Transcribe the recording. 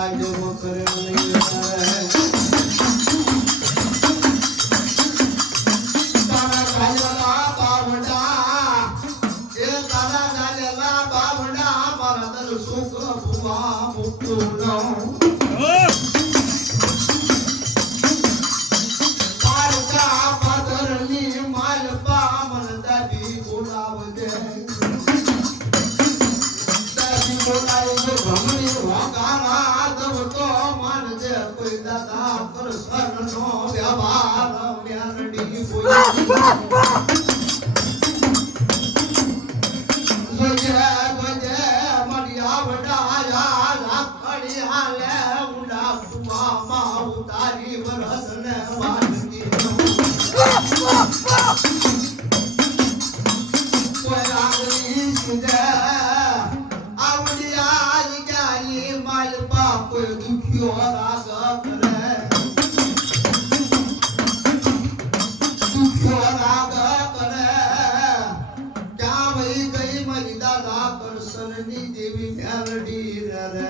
તાજ મકર નહીં તારા ગાયલા બાવડા એ તારા ગાયલા બાવડા મારા તન સુખ ભુવા મુક્તુનો દેવી મેલડી રે